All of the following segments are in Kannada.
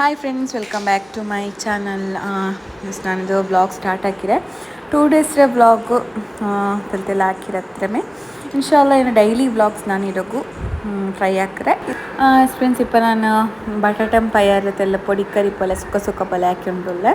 Hi friends welcome back to my channel ಎಷ್ಟು ನಾನಿದು ಬ್ಲಾಗ್ ಸ್ಟಾರ್ಟ್ ಹಾಕಿದೆ ಟೂ ಡೇಸ್ರೆ ಬ್ಲಾಗು ತಲೆ ಹಾಕಿರೋ ಇನ್ಶಾಲ್ಲ ಏನು ಡೈಲಿ ಬ್ಲಾಗ್ಸ್ ನಾನು ಇಡೋಕು ಟ್ರೈ ಹಾಕಿದ್ರೆ ಫ್ರೆಂಡ್ಸ್ ಇಪ್ಪ ನಾನು ಬಟಾಟಮ್ ಪಾಯಾರತೆಲ್ಲ ಪೊಡಿ ಕರಿ ಪಲೆ ಸುಕ್ಕ ಸುಕ್ಕ ಪಲೆ ಹಾಕಿ ಉಂಟೆ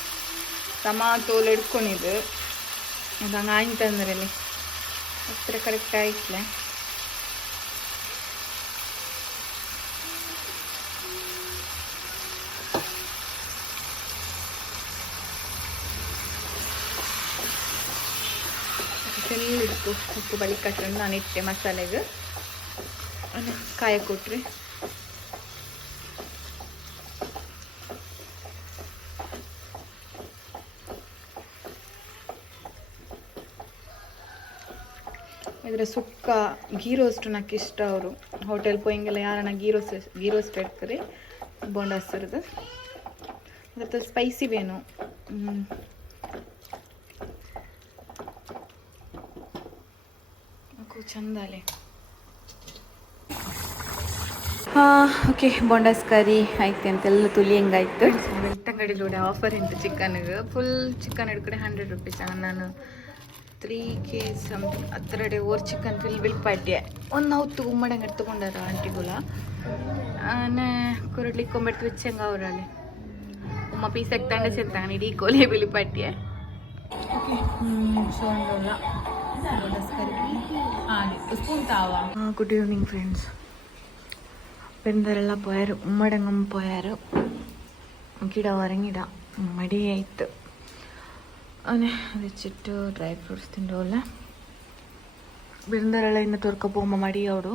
சமாத்தோல் எடுக்கணும் இது அதாங்க வாங்கிட்டு வந்துடுறேன் அப்புறம் கரெக்ட் ஆகிட்டல செல்லு இருக்கும் உப்பு வலிக்காட்டுன்னு நான் இட்டேன் மசாலைக்கு காய கொட்டுறேன் ಅಂದರೆ ಸುಕ್ಕ ಗೀ ರೋಸ್ಟ್ ನಕ್ಕೆ ಇಷ್ಟ ಅವರು hotel ಪೋಯಿಂಗೆಲ್ಲ ಯಾರಣ ghee rose ghee roast ಇಡ್ತಾರೆ ಬೋಂಡ ಹಸಿರದು ಮತ್ತು ಸ್ಪೈಸಿ ಬೇನು ಹ್ಞೂ ಚಂದ ಹಾಂ ಓಕೆ ಬೋಂಡಾಸ್ ಕರಿ ಆಯ್ತು ಅಂತೆಲ್ಲ ತುಲಿ ಹೆಂಗಾಯ್ತು ಇಟ್ಟಂಗಡಿಲೂಡೆ ಆಫರ್ ಇಂತ ಚಿಕನ್ಗೆ ಫುಲ್ ಚಿಕನ್ ಇಡ್ಕಡೆ ಹಂಡ್ರೆಡ್ ರುಪೀಸ್ ನಾನು த்ரீ கே சம்திங் அத்தனை ஒரு சிக்கன் ஃபில் வில் பாட்டியேன் ஒன் அவுத்து கும்மடங்க எடுத்து கொண்டு வரோம் ஆண்டி குலா அண்ணே குரட்லி கும்பெடுத்து வச்சேங்க ஒரு ஆள் உமா பீசக்கு தாங்க சேர்த்தாங்க நீ tea கோலியை will பாட்டியே good evening friends பெண்தரெல்லாம் போயார் உம்மடங்கம் போயார் கிட வரங்கிடா மடி ಅವೆಚ್ಚಿಟ್ಟು ಡ್ರೈ ಫ್ರೂಟ್ಸ್ ತಿಂಡರ ಇನ್ನು ತೋರ್ಬೋ ಮಡಿಯೋಡು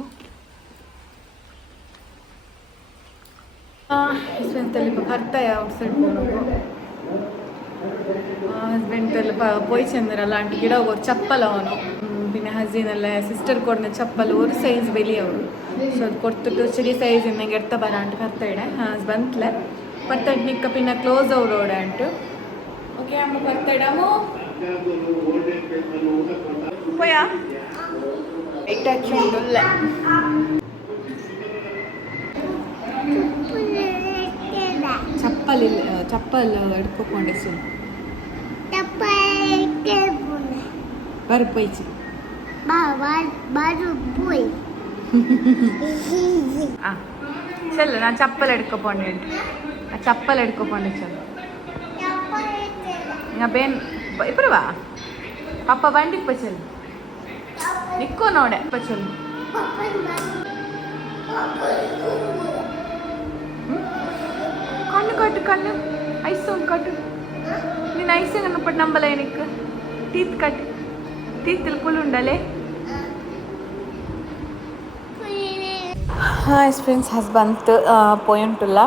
ಕರ್ತಾಯ ಔಟ್ಸೈಡ್ ಹಸ್ಬಂಡ್ ತಲೆ ಬೋಯ್ ಚೆಂದರಲ್ಲ ಚಪ್ಪು ಹಸಲ್ಲ ಸಿಸ್ಟರ್ ಕೊಡ ಚಪ್ಪಲ್ರು ಸೈಜ್ ವಲಿಯವ್ರು ಸೊ ಅದು ಕೊಡ್ತಿರ್ ಚಿರಿ ಸೈಜ್ ಇನ್ನೆಂಗೆ ಇಡುತ್ತ ಕರ್ತಾ ಇಡ ಹಸ್ಬಂಡ ಭರ್ತಾಯಿಟ್ಟು ನಿಲ್ಕ ಕ್ಲೋಸ್ ಅವರು ஓகே நம்ம பத்த இடமும் போயா எட்டு ஆச்சு ஒன்றும் இல்லை சப்பல் இல்ல சப்பல் எடுப்பு கொண்டு சொல்லு பரு போயிச்சு சொல்லு நான் சப்பல் எடுக்க போனேன் நான் சப்பல் எடுக்க போனேன் சொல்லு ఇంకా బెన్ ఇప్పుడు వా పప్ప బండి పచ్చలు ఎక్కువ నోడే పచ్చలు కన్ను కట్టు కన్ను ఐసోన్ కట్టు నేను ఐసో కన్నప్పుడు నమ్మలే నీకు టీత్ కట్ టీత్లు పులు ఉండాలే హాయ్ ఫ్రెండ్స్ హస్బెండ్ పోయి ఉంటుల్లా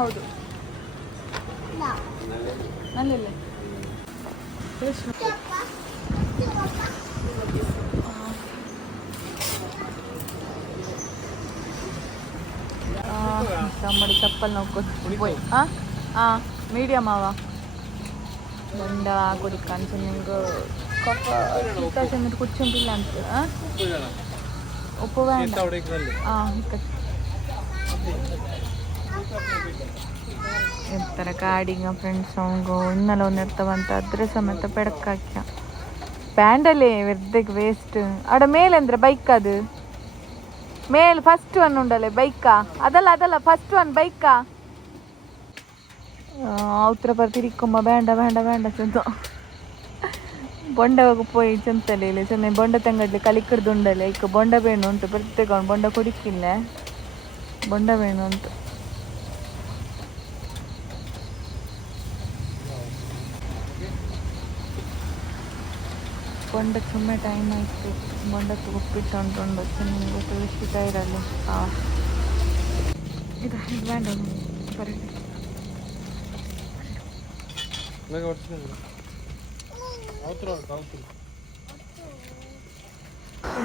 ಹೌದು ನಲ್ಲಿಲ್ಲೇ ಮಡಿ ಚಪ್ಪಲ್ಲಿ ನೋಡ್ಕೊಯ್ ಹಾ ಮೀಡಿಯಮ್ ಅವ ದಂಡ ಆಗೋದಿಕ್ಕ ಅಂತ ನಿಮ್ಗೆ ಕಪ್ಪ ಕುಚ್ಚಂಬಿಲ್ಲ ಅಂತ ఉప్పు ఎత్తర కాడింగ ఫ్రెండ్స్ సాంగో ఉన్నలో నెత్తవంత అదృశ్యం ఎంత పెడకాక్య ప్యాండలే వెర్దకి వేస్ట్ అడ మేలు అందరు బైక్ అది మేలు ఫస్ట్ వన్ ఉండలే బైకా అదల్ అదల్ ఫస్ట్ వన్ బైకా ఉత్తర పర తిరిగి కొమ్మ వేండ వేండ వేండ చెందో ಬೊಂಡವಾಗಿ ಪೋಯ್ ಚಂತಲೆ ಇಲ್ಲ ಸೊನ್ನೆ ಬೊಂಡ ತಂಗಡ್ಲಿ ಕಲಿಕಡ್ದು ಉಂಡಲೆ ಈಗ ಬೊಂಡ ಬೇಣು ಉಂಟು ಬರ್ತೇಗೊಂಡು ಬೊಂಡ ಕುಡಿಕಿಲ್ಲ ಬೊಂಡ ಬೇಣು ಉಂಟು ಬೊಂಡ ಸುಮ್ಮನೆ ಟೈಮ್ ಆಯ್ತು ಬೊಂಡಕ್ಕೆ ಉಪ್ಪಿಟ್ಟು ಉಂಟು ಉಂಡು ಸೊನ್ನೆ ಗೊತ್ತು ಇರಲ್ಲ ಇದು ಬರೀ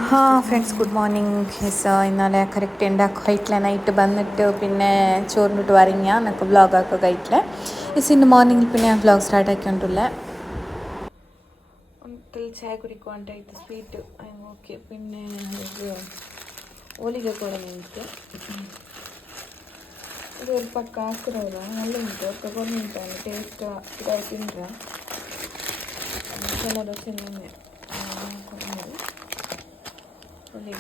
ഹാ ഫ്രണ്ട്സ് ഗുഡ് മോർണിംഗ് സർ ഇന്നലെ കറക്റ്റ് ഉണ്ടാ കഴിക്കില്ല നൈറ്റ് വന്നിട്ട് പിന്നെ ചോറിനിട്ട് വരങ്ങ എന്നൊക്കെ വ്ളോഗൊക്കെ കഴിക്കില്ല ഇസ് ഇന്ന് മോർണിംഗിൽ പിന്നെ ഞാൻ വ്ളോഗ് സ്റ്റാർട്ട് ആക്കിയോണ്ടുള്ള ചായ കുടിക്കുവാണ്ടായിട്ട് സ്വീറ്റ് ഓക്കെ പിന്നെ ഓലിക കുറഞ്ഞിട്ട് ഇത് ഒരു പക്കാക്കുറ നല്ല ഉണ്ട് ഒക്കെ കുറഞ്ഞിട്ടാണ് ടേസ്റ്റ് ഇതായിട്ടുണ്ട് como lo que viene con él. Oliva.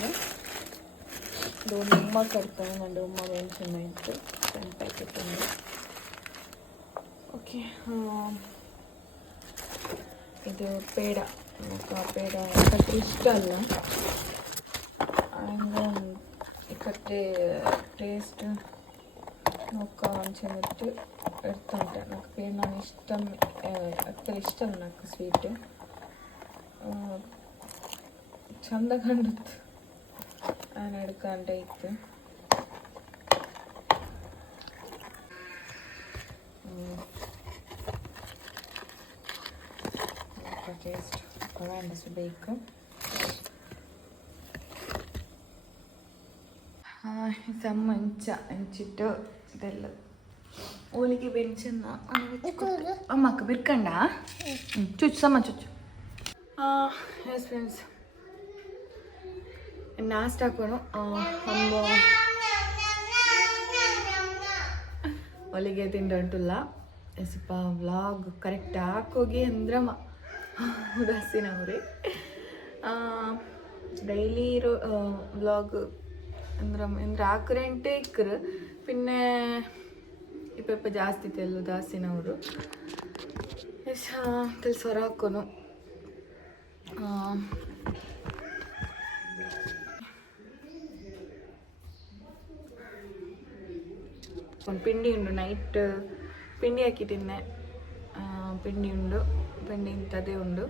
De un mismo cartón, de un mismo cemento. Tanta que tengo. Ok. Um, y de pera. No está pera. Está cristal, ¿no? Ando. Y que te. Taste. No cancha, no te. എടുത്തോട്ടെ നമുക്ക് പിന്നെ നല്ല ഇഷ്ടം അത്ര ഇഷ്ടമാണ് നമുക്ക് സ്വീറ്റ് ചന്ത കണ്ടെത്ത് അങ്ങനെ എടുക്കാണ്ട് ഇത് ഉപയോഗിക്കും ഇതെല്ലാം ಹೋಲಿಗೆ ಬೆಂಚನ್ನ ಅಮ್ಮಕ್ಕೆ ಬಿಟ್ಕಂಡ್ ಚುಚ್ಚು ಸಮ್ಮ ಚುಚ್ಚು ಎಸ್ ಫ್ರೆಂಡ್ಸ್ ನಾಷ್ಟ ಹಾಕೋಣ ಅಮ್ಮ ಹೊಲಿಗೆ ತಿಂಡಂಟುಲ್ಲ ಎ ಸಿಬ್ಬ ವ್ಲಾಗ್ ಕರೆಕ್ಟ್ ಹಾಕೋಗಿ ಅಂದ್ರಮ್ಮ ಡೈಲಿ ಇರೋ ವ್ಲಾಗ್ ಅಂದ್ರ ಅಂದ್ರೆ ಹಾಕ್ರೆಂಟು ಇಕ್ಕರು ಪಿನ್ನೇ ಇಪ್ಪ ಜಾಸ್ತಿ ತೆಲು ದಾಸ್ತಿನವರು ಸ್ವರ ಒಂದು ಪಿಂಡಿ ಉಂಡು ನೈಟ್ ಪಿಂಡಿ ಹಾಕಿ ತಿನ್ನೆ ಪಿಂಡಿ ಉಂಡು ಪಿಂಡಿ ಇಂಥದ್ದೇ ಉಂಡು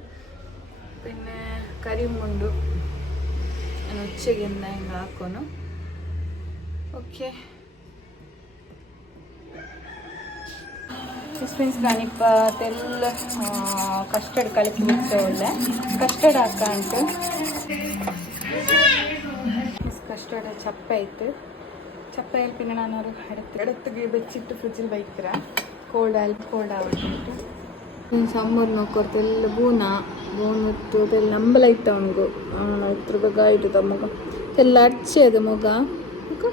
ಉಚ್ಚೆಗೆ ಹಿಂಗೆ ಹಾಕೋನು ಓಕೆ ಫ್ರೆಂಡ್ಸ್ ನಾನಿಪ್ಪಲ್ಲ ಕಸ್ಟರ್ಡ್ ಕಲಿತು ನೋಡ್ತೇವೆ ಕಸ್ಟರ್ಡ್ ಹಾಕ ಉಂಟು ಕಸ್ಟರ್ಡ ಚಪ್ಪ ಇತ್ತು ಚಪ್ಪೆ ಎಲ್ಪ ನಾನು ಅವ್ರಿಗೆ ಅಡತೀ ಬೆಚ್ಚಿಟ್ಟು ಫ್ರಿಜ್ಜಲ್ಲಿ ಬೈಕ್ರೆ ಕೋಲ್ಡ್ ಅಲ್ಲಿ ಕೋಲ್ಡ್ ಆಗಿ ಮಿನ್ಸ್ ಅಂಬೂರು ನೋಕೋರ್ತೆಲ್ಲ ಬೂನಾ ಬೂನ್ ಇತ್ತು ಎಲ್ಲ ನಂಬಲ ಇತ್ತು ಅವನಿಗೆ ಅವನು ಐತ್ರ ಇಡೋದು ಮುಗ ಎಲ್ಲ ಅಚ್ಚೆ ಅದು ಮುಗ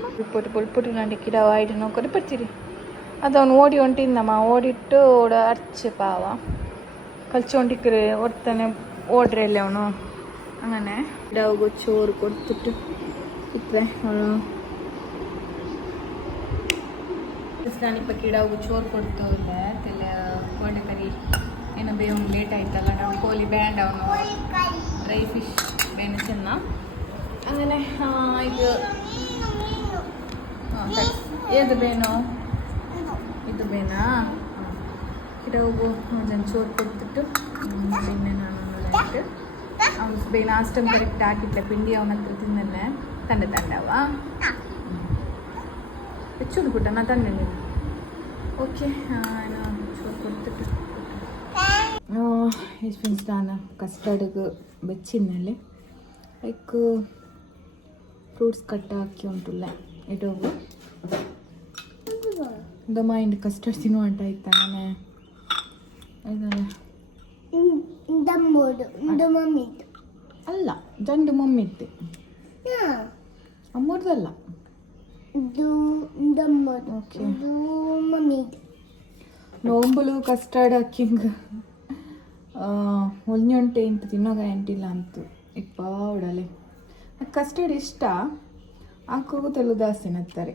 ಮುಖ್ಯಪುಟ್ಟು ನಾಂಡಿ ಕಿಡವ ಇರ್ತೀರಿ அதன் ஓடி ஒன்ட்டு இருந்தம்மா ஓடிட்டு ஓட அரைச்சி பாவம் கழிச்சு ஒண்டிக்கிற ஒருத்தனை ஓடுற இல்லை அவனும் அங்கே டவுக்கு சோறு கொடுத்துட்டு இப்போ அவனும் நான் இப்போ கிடாவுக்கு சோறு கொடுத்தோம் இல்லை தெரியல கோடைக்கறி என்ன போய் அவங்க லேட் ஆகிட்டாலும் நான் கோழி பேண்ட் ஆகணும் ட்ரை ஃபிஷ் வேணுச்சுன்னா அங்கே இது ஆ எது வேணும் ಬೇನಾ ಚೋರ್ ಕೊಡ್ತಿಟ್ಟು ಬೆನ್ನೆ ನಾನು ಅವ್ನು ಬೇ ಲಾಸ್ಟ್ ಟೈಮ್ ಕರೆಕ್ಟ್ ಹಾಕಿಟ್ಟೆ ಪಿಂಡಿ ಅವನತ್ರ ತಿಂದನೆ ತಂದೆ ತಂಡವಾದು ಬಿಟ್ಟ ನಾ ತಂದೆ ನೀನು ಓಕೆ ಚೋರ್ ಕೊಡ್ತಿ ನಾನು ಕಸ್ಟರ್ಡಿಗೆ ಲೈಕ್ ಫ್ರೂಟ್ಸ್ ಕಟ್ ಹಾಕಿ ಉಂಟುಲ್ಲೆ ಇಡೋ ದ ಮೈಂಡ್ ಕಸ್ಟಡ್ ತಿನ್ನುವಂತ ಇತ್ತಾನೆ ಇದಂಬಡ್ ಅಲ್ಲ ದಂಡ ಮಮ್ಮಿ ಇದ್ದೆ ಯಾ ನೋಂಬಲು ಕಸ್ಟರ್ಡ್ ಆಕಿಂಗ್ ಹೊಲ್ನ್ಯ ಹೊಂಟ ತಿನ್ನೋಗ ಎಂಟಿಲ್ಲ ಅಂತ ಇಪ್ಪ ಉಡಲೆ ಕಸ್ಟರ್ಡ್ ಇಷ್ಟ ಆಕೋತಲ್ಲ ಉದಾಸೆನಗ್ತಾರೆ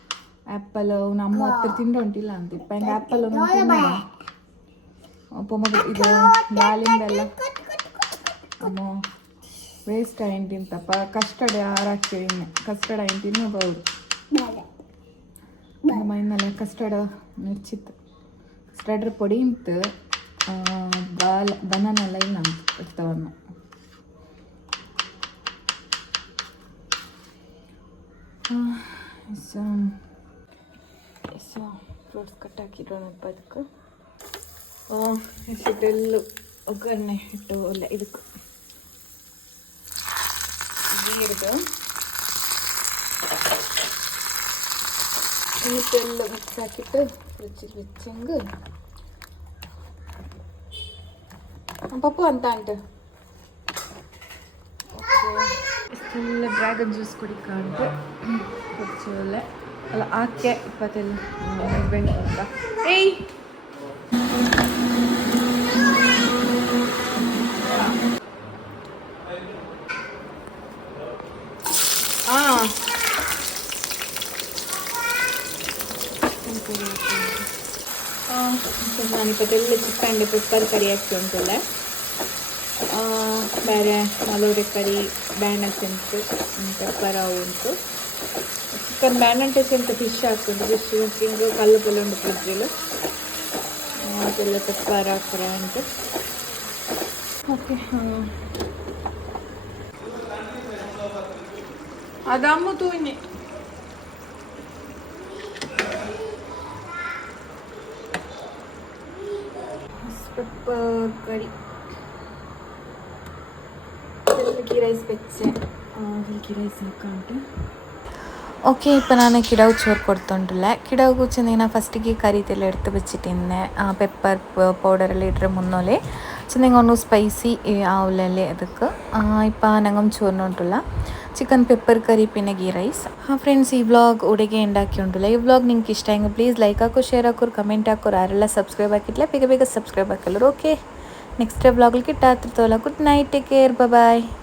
యాపిల్ నా అమ్మ అత్తరి తిండి ఉంటే ఇలా అంత ఇప్పాయి యాపిల్ పొమ్మ ఇది దాలింబ అమ్మో వేస్ట్ అయిన తప్ప కస్టర్డ్ ఆరాక్ చేయండి కస్టర్డ్ అయిన తిని బాగుంది ఏమైందలే కస్టర్డ్ మిర్చిత్ కస్టర్డ్ పొడి బాల బనానాలు అయింది పెడతామన్న ஃப்ரூட்ஸ் கட் ஆக்கிடுவோம் இப்போ அதுக்கு டெல்லு ஒக்கர்ணி ஹிட்டு இல்லை இதுக்கு இருக்கு இன்னும் டெல்லு மிக்ஸ் ஆக்கிட்டு ஃப்ரிட்ஜு வச்சுங்க அப்பப்போ வந்தான்ட்டு ஓகே ஃபுல்லாக dragon juice குடிக்காண்டு குடிச்சதில்லை Alla akke ipatil ben kita. Hey. Ah. நான் இப்போ தெரியல சிக்கன் அண்ட் பெப்பர் கறி ஆக்சுவன் போல் வேறு நல்ல ஒரு கறி பேனர் சென்ட்டு பெப்பராகவும் இருக்குது కానీ మ్యాన్ అంటే ఇంత ఫిష్ చేస్తుంది ఫిష్ ఇంకో కళ్ళు పిల్లండి ఫ్రిడ్జీలో పిల్లలతో పరాకరా అంటే ఓకే అది అమ్ముతూ పెప్పర్ కర్రీ పిల్లకి రైస్ పెచ్చే పిల్లకి రైస్ ఎక్కంటే ഓക്കെ ഇപ്പോൾ ഞാൻ കിടവ് ചോറ് കൊടുത്തോണ്ടില്ല കിടവ് കുച്ചിങ്ങനെ ഫസ്റ്റേക്ക് കരിതെല്ലാം എടുത്ത് വെച്ചിട്ടിരുന്നെ ആ പെപ്പർ പൗഡർ എല്ലാം ഇട്ട മുന്നോലേ പക്ഷേ നിങ്ങൊന്നും സ്പൈസി ആവില്ലല്ലേ അതൊക്കെ ഇപ്പോൾ ഞങ്ങൾ ചോറിനോണ്ടുള്ള ചിക്കൻ പെപ്പർ കറി പിന്നെ ഗീ റൈസ് ആ ഫ്രണ്ട്സ് ഈ വ്ലോഗ് ഉടകെ ഉണ്ടാക്കിയോണ്ടല്ലോ ഈ വ്ലോഗ് നിങ്ങൾക്ക് ഇഷ്ടമായെങ്കിൽ പ്ലീസ് ലൈക്ക് ആക്കൂ ഷെയർ ആക്കൂർ കമൻറ്റ് ആക്കൂർ ആരെല്ലാം സബ്സ്ക്രൈബ് ആക്കിയിട്ടില്ല ബേഗ Begum subscribe ആക്കല്ലോ okay next വ്ലോഗിൽ കിട്ടാത്തോളം good night take care bye